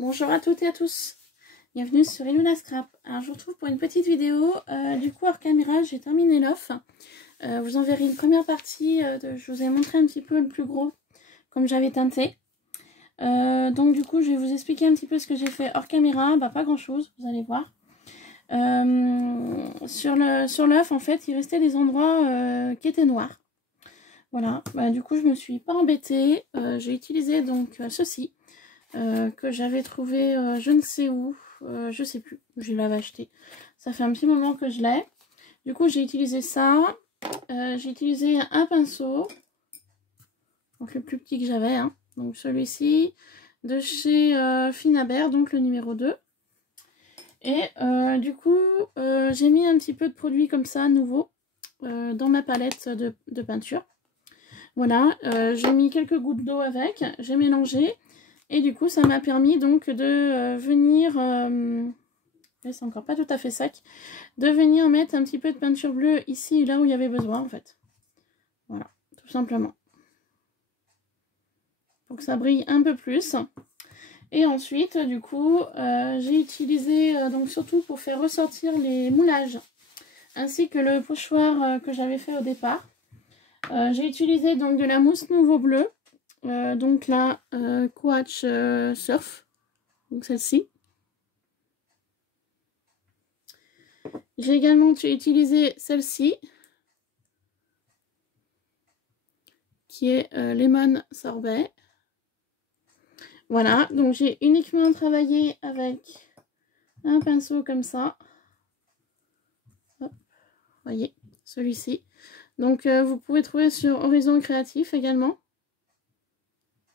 Bonjour à toutes et à tous, bienvenue sur Iluna Scrap. Alors je vous retrouve pour une petite vidéo, du coup hors caméra j'ai terminé l'off. Vous en verrez une première partie, je vous ai montré un petit peu le plus gros comme j'avais teinté. Donc du coup je vais vous expliquer un petit peu ce que j'ai fait hors caméra, pas grand chose, vous allez voir. Sur l'œuf en fait il restait des endroits qui étaient noirs. Voilà, du coup je me suis pas embêtée, j'ai utilisé donc ceci. Que j'avais trouvé je ne sais où, je sais plus, je l'avais acheté. Ça fait un petit moment que je l'ai. Du coup j'ai utilisé ça, j'ai utilisé un pinceau, donc le plus petit que j'avais, hein. Donc celui-ci de chez Finaber, donc le numéro 2. Et du coup j'ai mis un petit peu de produit comme ça, nouveau, dans ma palette de peinture. Voilà, j'ai mis quelques gouttes d'eau avec, j'ai mélangé. Et du coup, ça m'a permis donc de venir, c'est encore pas tout à fait sec, de venir mettre un petit peu de peinture bleue ici, là où il y avait besoin en fait. Voilà, tout simplement. Pour que ça brille un peu plus. Et ensuite, du coup, j'ai utilisé, donc surtout pour faire ressortir les moulages, ainsi que le pochoir que j'avais fait au départ. J'ai utilisé donc de la mousse Nouveau Bleu. Donc la Coach Surf, donc celle-ci. J'ai également utilisé celle-ci, qui est Lemon Sorbet. Voilà, donc j'ai uniquement travaillé avec un pinceau comme ça. Hop, voyez, celui-ci. Donc vous pouvez trouver sur Horizon Créatif également.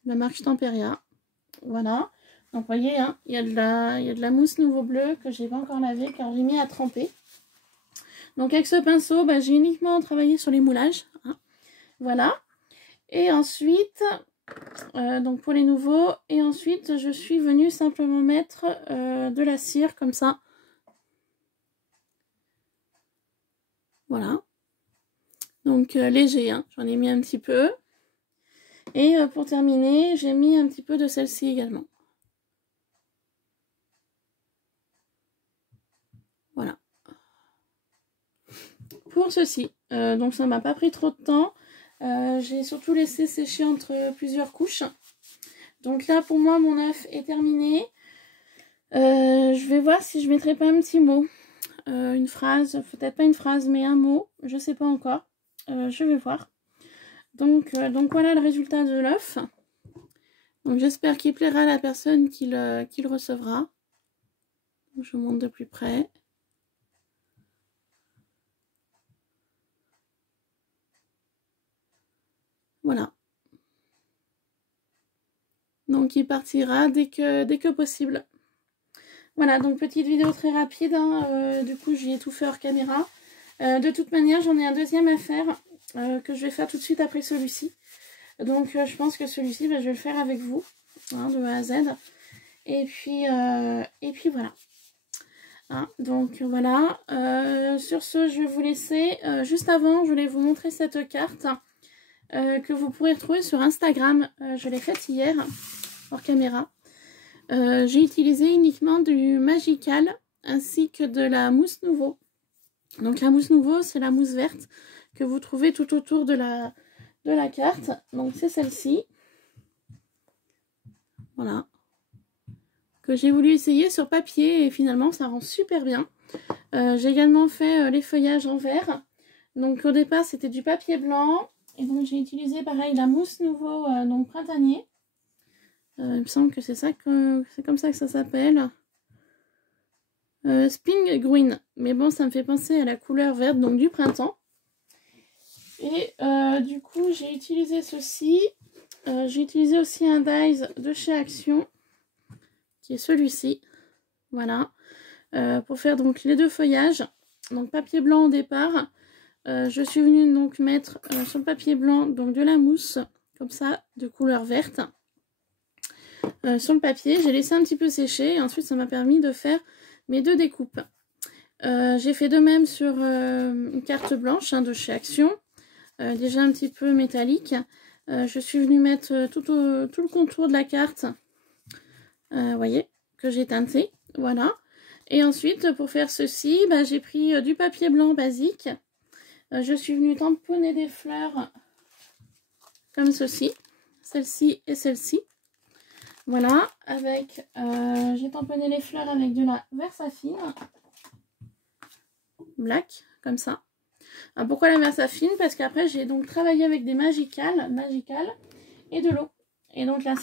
La marque Stamperia. Voilà. Donc vous voyez, hein, il y a de la mousse Nouveau Bleu que j'ai pas encore lavé car j'ai mis à tremper. Donc avec ce pinceau, j'ai uniquement travaillé sur les moulages. Hein. Voilà. Et ensuite, donc pour les nouveaux, et ensuite je suis venue simplement mettre de la cire comme ça. Voilà. Donc léger, hein. J'en ai mis un petit peu. Et pour terminer, j'ai mis un petit peu de celle-ci également. Voilà. Pour ceci, donc ça m'a pas pris trop de temps. J'ai surtout laissé sécher entre plusieurs couches. Donc là pour moi mon œuf est terminé. Je vais voir si je mettrai pas un petit mot. Une phrase, peut-être pas une phrase mais un mot, je sais pas encore. Je vais voir. Donc voilà le résultat de l'œuf. Donc j'espère qu'il plaira à la personne qui le recevra. Je vous montre de plus près. Voilà. Donc il partira dès que possible. Voilà, donc petite vidéo très rapide, hein. Du coup j'y ai tout fait hors caméra. De toute manière j'en ai un deuxième à faire que je vais faire tout de suite après celui-ci. Donc je pense que celui-ci je vais le faire avec vous, hein, de A à Z. Et puis voilà. Hein, donc voilà. Sur ce je vais vous laisser. Juste avant je voulais vous montrer cette carte que vous pourrez retrouver sur Instagram. Je l'ai faite hier hors caméra. J'ai utilisé uniquement du Magical ainsi que de la mousse Nouveau. Donc la mousse Nouveau, c'est la mousse verte que vous trouvez tout autour de la carte. Donc c'est celle-ci. Voilà. Que j'ai voulu essayer sur papier et finalement ça rend super bien. J'ai également fait les feuillages en verre. Donc au départ c'était du papier blanc. Et donc j'ai utilisé pareil la mousse Nouveau, donc printanier. Il me semble que c'est comme ça que ça s'appelle. Spring Green. Mais bon, ça me fait penser à la couleur verte, donc du printemps. Et du coup, j'ai utilisé ceci. J'ai utilisé aussi un dies de chez Action, qui est celui-ci. Voilà. Pour faire donc les deux feuillages. Donc papier blanc au départ. Je suis venue donc mettre sur le papier blanc donc de la mousse, comme ça, de couleur verte. Sur le papier, j'ai laissé un petit peu sécher et ensuite ça m'a permis de faire mes deux découpes. J'ai fait de même sur une carte blanche, hein, de chez Action, déjà un petit peu métallique. Je suis venue mettre tout le contour de la carte, voyez, que j'ai teinté, voilà. Et ensuite, pour faire ceci, bah, j'ai pris du papier blanc basique. Je suis venue tamponner des fleurs comme ceci, celle-ci et celle-ci. Voilà, avec, j'ai tamponné les fleurs avec de la Versafine black, comme ça. Alors, pourquoi la Versafine? Parce qu'après, j'ai donc travaillé avec des Magical et de l'eau. Et donc, la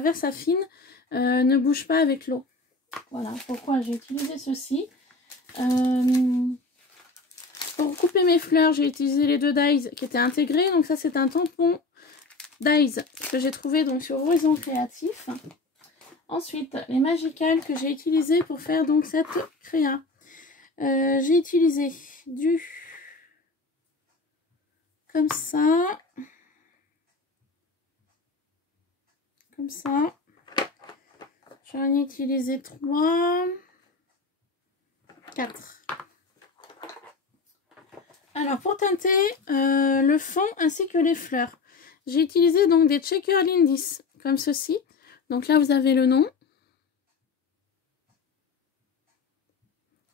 Versafine ne bouge pas avec l'eau. Voilà pourquoi j'ai utilisé ceci. Pour couper mes fleurs, j'ai utilisé les deux dies qui étaient intégrés. Donc ça, c'est un tampon dies que j'ai trouvé donc sur Horizon Créatif. Ensuite, les Magical que j'ai utilisé pour faire donc cette créa. J'ai utilisé du comme ça. Comme ça. J'en ai utilisé 3, 4. Alors, pour teinter le fond ainsi que les fleurs, j'ai utilisé donc des Checker Lindis, comme ceci. Donc là, vous avez le nom.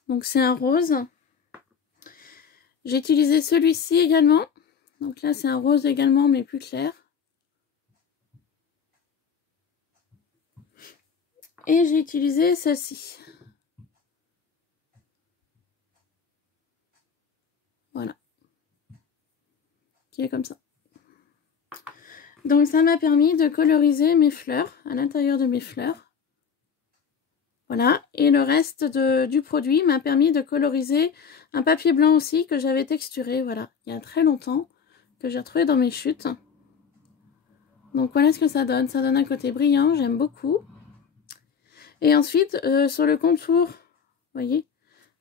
Donc, c'est un rose. J'ai utilisé celui-ci également. Donc là, c'est un rose également, mais plus clair. Et j'ai utilisé celle-ci. Voilà. Qui est comme ça. Donc ça m'a permis de coloriser mes fleurs, à l'intérieur de mes fleurs. Voilà. Et le reste du produit m'a permis de coloriser un papier blanc aussi que j'avais texturé, voilà, il y a très longtemps, que j'ai retrouvé dans mes chutes. Donc voilà ce que ça donne. Ça donne un côté brillant, j'aime beaucoup. Et ensuite, sur le contour, vous voyez,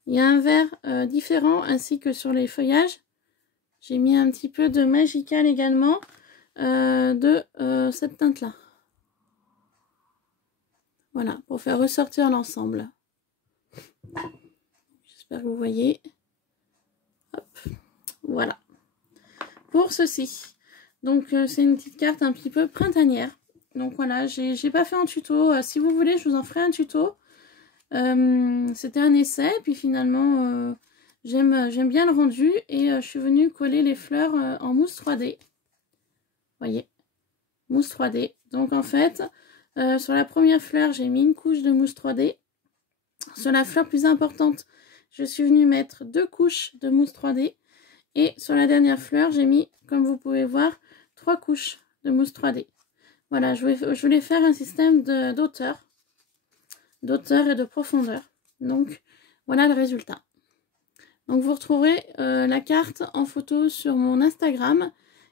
il y a un vert différent, ainsi que sur les feuillages. J'ai mis un petit peu de Magical également, de cette teinte-là. Voilà, pour faire ressortir l'ensemble. J'espère que vous voyez. Hop, voilà. Pour ceci. Donc, c'est une petite carte un petit peu printanière. Donc voilà, j'ai pas fait un tuto. Si vous voulez, je vous en ferai un tuto. C'était un essai, puis finalement, j'aime bien le rendu. Et je suis venue coller les fleurs en mousse 3D. Voyez, mousse 3D. Donc en fait, sur la première fleur, j'ai mis une couche de mousse 3D. Sur la fleur plus importante, je suis venue mettre 2 couches de mousse 3D. Et sur la dernière fleur, j'ai mis, comme vous pouvez voir, 3 couches de mousse 3D. Voilà, je voulais faire un système d'auteur et de profondeur. Donc, voilà le résultat. Donc, vous retrouverez la carte en photo sur mon Instagram.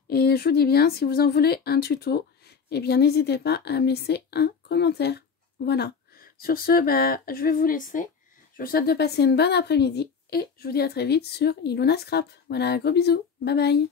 Et je vous dis bien, si vous en voulez un tuto, eh bien, n'hésitez pas à me laisser un commentaire. Voilà. Sur ce, bah, je vais vous laisser. Je vous souhaite de passer une bonne après-midi. Et je vous dis à très vite sur Ilona Scrap. Voilà, gros bisous. Bye bye.